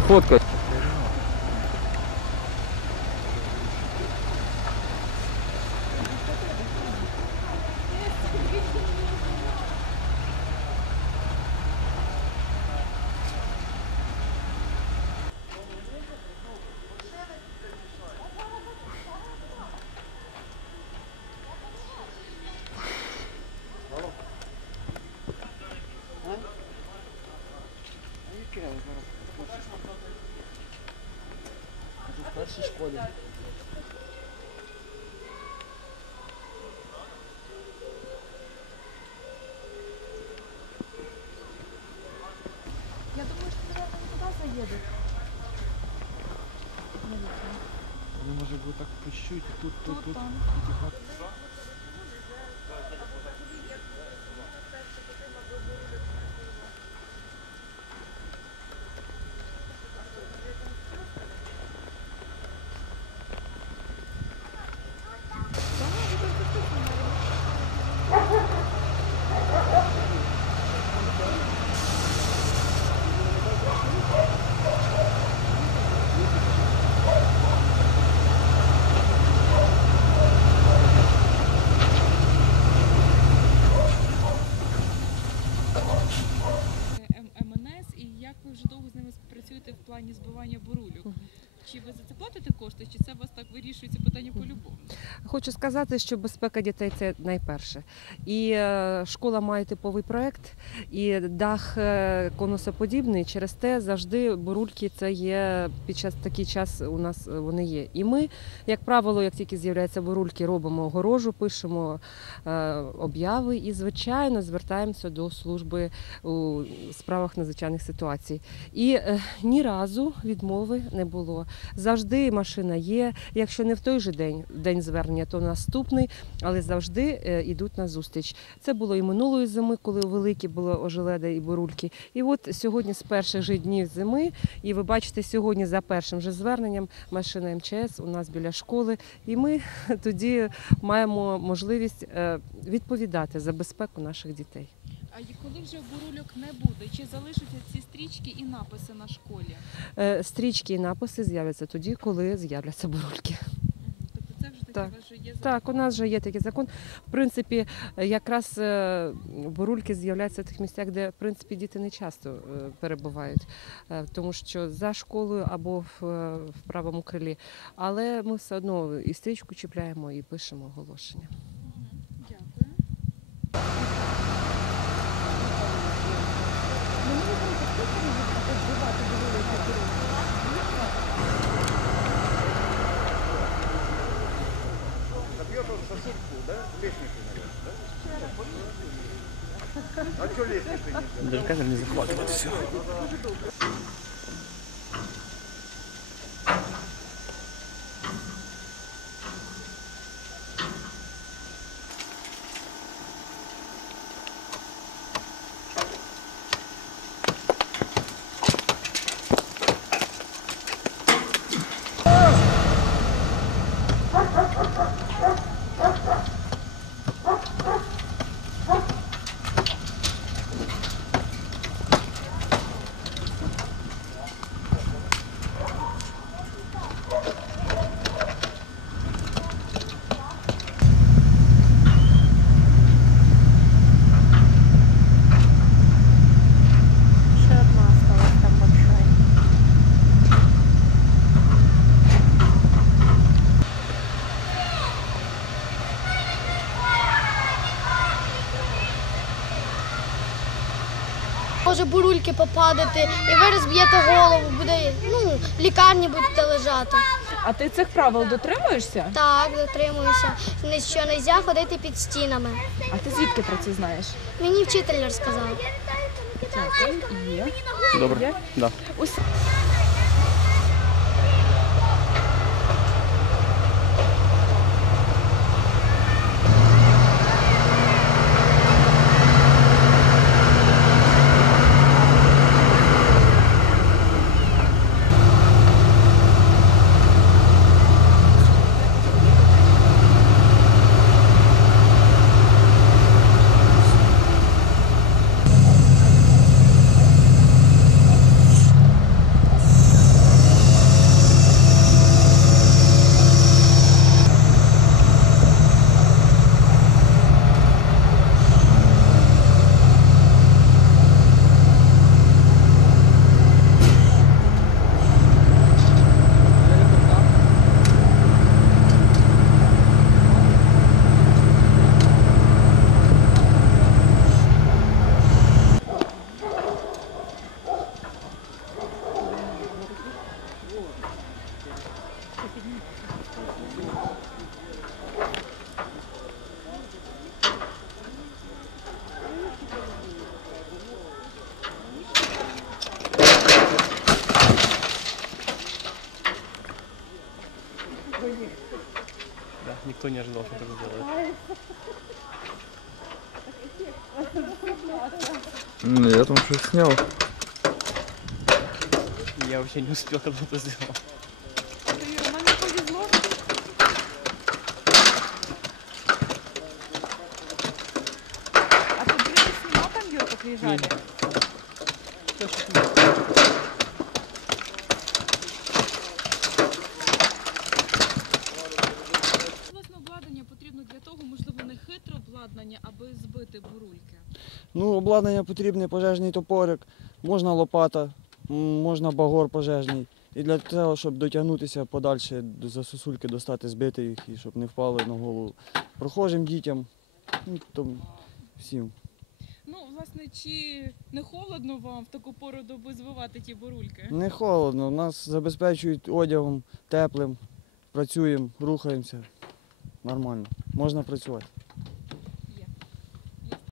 Фотка. в першій школі. Я думаю, що, наверное, туда заедут. Наверное. Вони може бути так пущуть, і тут, тут, Тут, тут. В плані збивання бурульок? Чи ви за це платите кошти, чи це у вас так вирішується питання по-любому? Хочу сказати, що безпека дітей це найперше. І е, школа має типовий проект, і дах е, конусоподібний. Через те завжди бурульки це є під час такий час. У нас е, вони є. І ми, як правило, як тільки з'являються бурульки, робимо огорожу, пишемо обяви і, звичайно, звертаємося до служби у справах надзвичайних ситуацій. І ні разу відмови не було. Завжди машина є. Якщо не в той же день, день звернення, то наступний, але завжди е, йдуть на зустріч. Це було і минулої зими, коли великі були ожеледа і бурульки. І от сьогодні з перших же днів зими, і ви бачите, сьогодні за першим же зверненням машина МЧС у нас біля школи, і ми тоді маємо можливість е, відповідати за безпеку наших дітей. Коли вже бурульок не буде, чи залишаться ці стрічки і написи на школі? Е, Стрічки і написи з'являться тоді, коли з'являться бурульки. Тобто це вже таке Так. у вже є Так, у нас вже є такий закон. В принципі, е, якраз е, бурульки з'являються в тих місцях, де в принципі діти не часто е, перебувають, Е, тому що за школою або в, е, в правому крилі. Але ми все одно і стрічку чіпляємо, і пишемо оголошення. Забьет он сосудку, да? Лестницу, наверное, да? А что лестницы не Даже камер не захватывает все. Може бурульки попадати, і ви розб'єте голову, буде, ну, в лікарні будете лежати. А ти цих правил дотримуєшся? Так, дотримуюся. Що не можна ходити під стінами. А ти звідки про це знаєш? Мені вчитель розказав. Дякую. Є. Добре. Да. Ось Никто не ожидал, что так сделает. Ну, я там щось зняв. Я вообще не успел, когда это сделал. Ну, обладнання потрібне пожежний топорик, можна лопата, можна багор пожежний. І для того, щоб дотягнутися подальше за сосульки, достати, збити їх і щоб не впали на голову. Прохожим дітям, ну, там, всім. Ну, власне, чи не холодно вам в таку пору доби збивати ті бурульки? Не холодно, нас забезпечують одягом теплим, працюємо, рухаємося. Нормально, можна працювати.